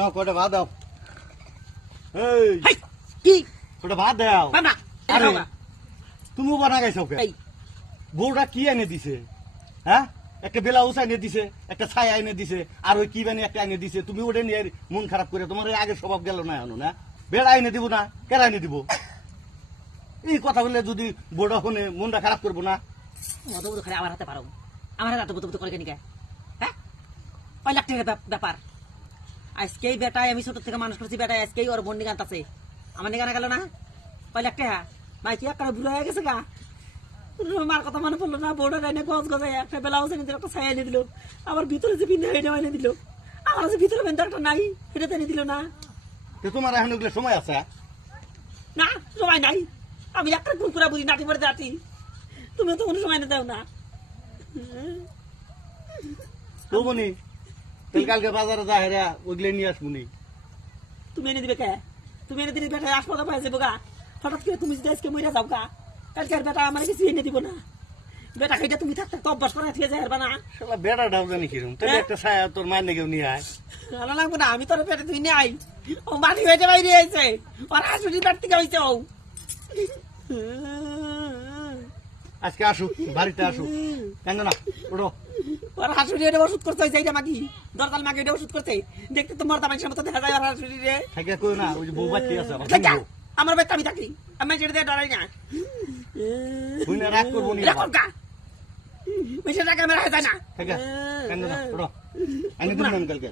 না কটা ভাত দাও। এই হাই কি কটা ভাত দাও। বাবা আরে তুমিও বানা গাইছো কে? এই বউটা কি এনে দিছে? হ্যাঁ, একটা ব্লাউজ এনে দিছে, একটা ছায়া এনে দিছে, আর ওই কি বানি একটা এনে দিছে। তুমি ওটা নিয়ে মন খারাপ করে তোমার এই আগের স্বভাব গেল না এখনো না? বেড়া এনে দিব না, কেরা এনে দিব? এই কথা বললে যদি বউটা হনে মনটা খারাপ করবো না? মতো মতো খালি আমার হাতে পারো, আমার হাতে বুতো বুতো করে কেন হ্যাঁ? 5 লাখ টাকার ব্যাপার। আজকেই বেটায় আমি ছোট থেকে মানুষ করছি, বেটায় আজকেই ওর বন্ডি গান আছে, আমার নিগানা গেল না 5 লাখ টাকা। ভাই কি একটা বুড়ো হয়ে গেছে গা। মার কথা মনে পড়লো না, বোর্ডার এনে গজ গজায় একটা ব্লাউজ এনে দিল, একটা ছায়া এনে দিল, আবার ভিতরে যে পিন্ধে এটা এনে দিল, আমার যে ভিতরে বেঁধে একটা নাই এটা এনে দিল না। তো তোমার এখন ওগুলো সময় আছে? না সময় নাই, আমি একটা কুরকুরা বুঝি নাটি পরে যাচ্ছি, তুমি তো কোনো সময় না দাও না। তো বনি তেল কালকে বাজারে যা হেরা ওগুলো নিয়ে আসবনি। তুমি এনে দিবে কে? তুমি এনে দিলে বেটা হাসপাতাল পাই যাবো গা, হঠাৎ করে তুমি যদি আজকে মরে যাও গা, কালকে আর বেটা আমার কিছু এনে দিব না। বেটা খাইটা তুমি থাকতে তো অভ্যাস করে ঠিক আছে হারবা না। শালা বেড়াটাও জানি কিরম, তাহলে একটা ছায়া তোর মায়ের নাকি নিয়ে আয়। ভালো লাগবে না, আমি তোর পেটে তুই নিয়ে আই, ও মাটি হয়েছে বাইরে হয়েছে, ওর হাসুটি পেট থেকে হয়েছে। ও আজকে আসুক, বাড়িতে আসুক, কেন না ওঠো। ওর হাসুটি এটা ওষুধ করছে হয়েছে, এইটা মাগি দরকাল মাগি এটা ওষুধ করছে, দেখতে তো মরতা মানুষের মতো দেখা যায় ওর হাসুটি রে। থাকে কই না, ওই যে বউ বাচ্চা আছে আমার দেখা, বউ। আমার বেটা আমি থাকি, আমি সেটা দিয়ে ডরাই না। তুই না রাগ করবো নি আবার। বেশি টাকা আমার হাতে না। থাকে কেন না ওঠো, আমি দিলাম কালকে।